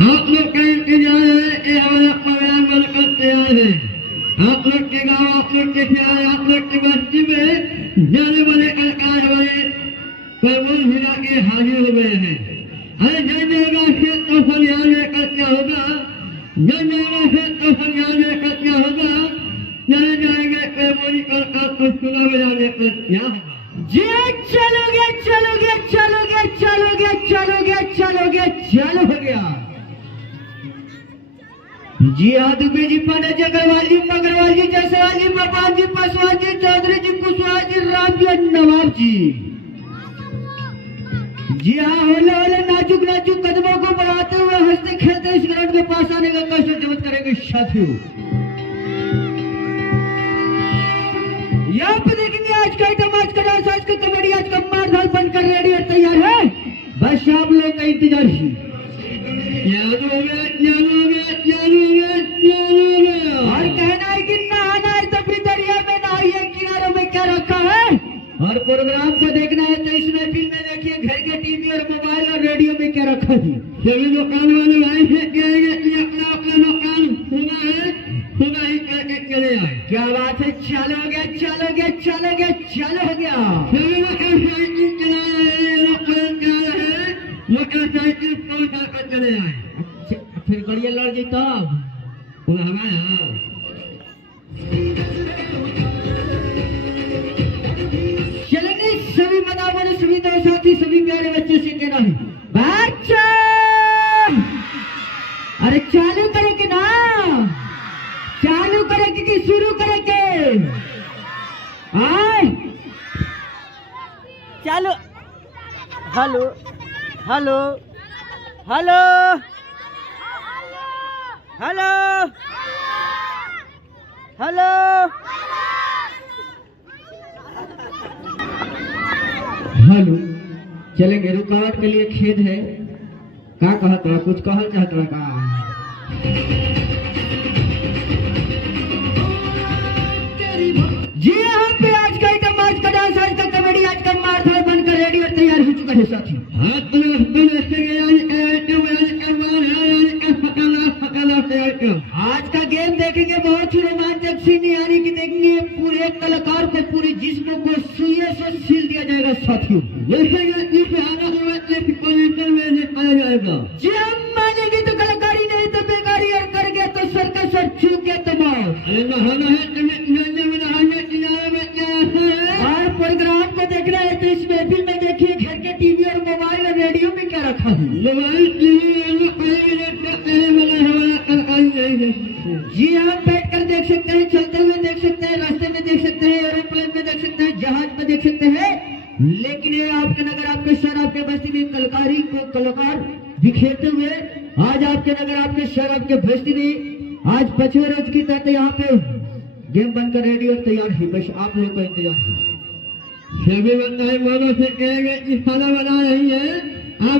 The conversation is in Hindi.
आप लोग का इंतजार है, ये हमारा प्रोग्राम बनकर तैयार है। आप लोग के गाँव, आप लोग के शहर, आप लोग की बस्ती में जाने वाले कलाकार हमारे प्रमोद हीरा के हाजिर हो गए हैं। अरे जन जगह से तो फरियाद लेकर क्या होगा, जन जगह से तो फरियाद लेकर क्या होगा, चले जाएंगे प्रमोदी कलाकार को सुना बजाने पर क्या होगा। जी चलोगे चलोगे चलोगे चलोगे चलोगे चलोगे चलो हो गया। जी हाँ, दुबे जी, पांडे जी, अग्रवाल जी, मगरवाल जी, जायसवाल जी, पापान जी, पासवान जी, चौधरी जी, कुशवाहा जी, राम जी, नवाब जी। जी हाँ, होले होले नाजुक नाजुक कदमों को बढ़ाते हुए हंसते खेलते इस ग्राउंड के पास आने का कष्ट जमत करेंगे साथियों। यहाँ पे देखेंगे आज का आइटम, आज का डांस, आज का कॉमेडी, आज का मार धाड़ बनकर रेडी और तैयार है। बस आप लोग का इंतजार ही। और कहना है कि नहाना है तो भी दरिया में नहाइए, किनारों में क्या रखा है। और प्रोग्राम को देखना है तो इस महफिल में देखिए घर के टीवी और मोबाइल और रेडियो में क्या रखा है। सभी दुकान वाले लाइन से कहेंगे कि अपना अपना दुकान सुना है, सुना ही करके चले आए। क्या बात है, चलो गया चलोगे चलोगे चलो हो गया। सभी मोटरसाइकिल चला रहे हैं, लोग जा रहे हैं, मोटरसाइकिल पहुंचा कर चले आए। फिर गड़िया लड़ गई तब हमारा चलेंगे सभी मदावाले, सभी दो साथी, सभी प्यारे बच्चे से कहना है बच्चा, अरे चालू करेंगे ना, चालू करेंगे कि शुरू करेंगे। आए चालू, hello hello hello hello hello, hello. चलेंगे, रुकावट के लिए खेद है। क्या कहता है, कुछ कहल चाहता का। जी यहाँ पे आज का आइटम, आज का डांस, आज का कॉमेडी, आज का मारधाड़ बनकर रेडी और तैयार हो चुका है साथी। आज का गेम देखेंगे बहुत ही रोमांचक सीन, यानी कि देखेंगे पूरे कलाकार को, पूरे जिस्म को सुइयों से सील दिया जाएगा साथियों। पोजीशन में दिखाया जाएगा। जी हम मानेंगे तो कलाकारी, नहीं तो बेकारी, और कर गया तो सर का सर छू के तो मौत। नहाना है में नहाने, किनारे में क्या है। और प्रोग्राम को देखना है तो इस महफिल में देखिए घर के टीवी और मोबाइल और रेडियो में क्या रखा है। मोबाइल टीवी जी आप बैठ कर देख सकते हैं, चलते हुए देख सकते हैं, रास्ते में देख सकते हैं, एरोप्लेन में देख सकते हैं, जहाज में देख सकते हैं। लेकिन ये आपके नगर, आपके शहर, आपके बस्ती में कलाकारी को कलाकार बिखेरते हुए आज आपके नगर, आपके शहर, आपके बस्ती में आज 5वें रोज की तहत यहाँ पे गेम बनकर रेडी और तैयार है। बस आप लोग का इंतजार है। सभी बंदा मौनों से कहेंगे कि खाना बना रही है।